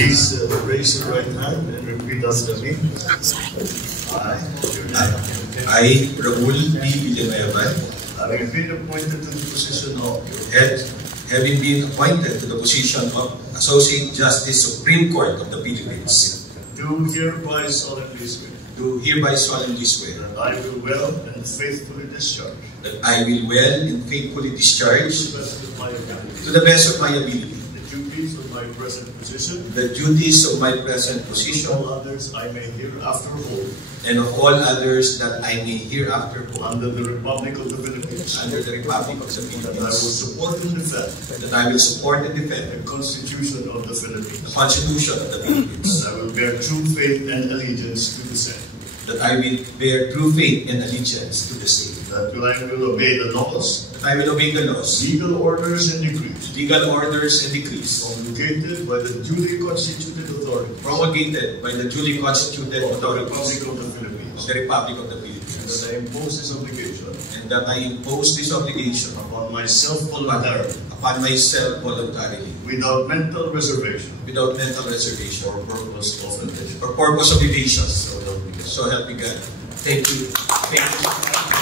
Please raise your right hand and repeat after me. I, Raul B. Villanueva, Having been appointed to the position of having been appointed to the position of Associate Justice Supreme Court of the Philippines, do hereby solemnly swear that I will well and faithfully discharge to the best of my ability the duties of my present position and all others I may hereafter hold and of all others that I may hereafter hold under the Republic of the Philippines. under the Republic of the That I will Philippines, support and defend that I will support and defend the Constitution of the the Philippines. Constitution of the Philippines, That I will bear true faith and allegiance to the same. that I will bear true faith and allegiance to the same, That I will obey the laws, that I will obey the laws, legal orders, and decrees promulgated by the duly constituted authority constituted of the authorities Republic of the of Philippines. the Republic of the And Philippines, that I impose this obligation and that I impose this obligation upon myself voluntarily, upon myself voluntarily, without mental reservation without mental reservation or purpose of evasion. or purpose of evasion. So help me God. So help me God. Thank you. Thank you.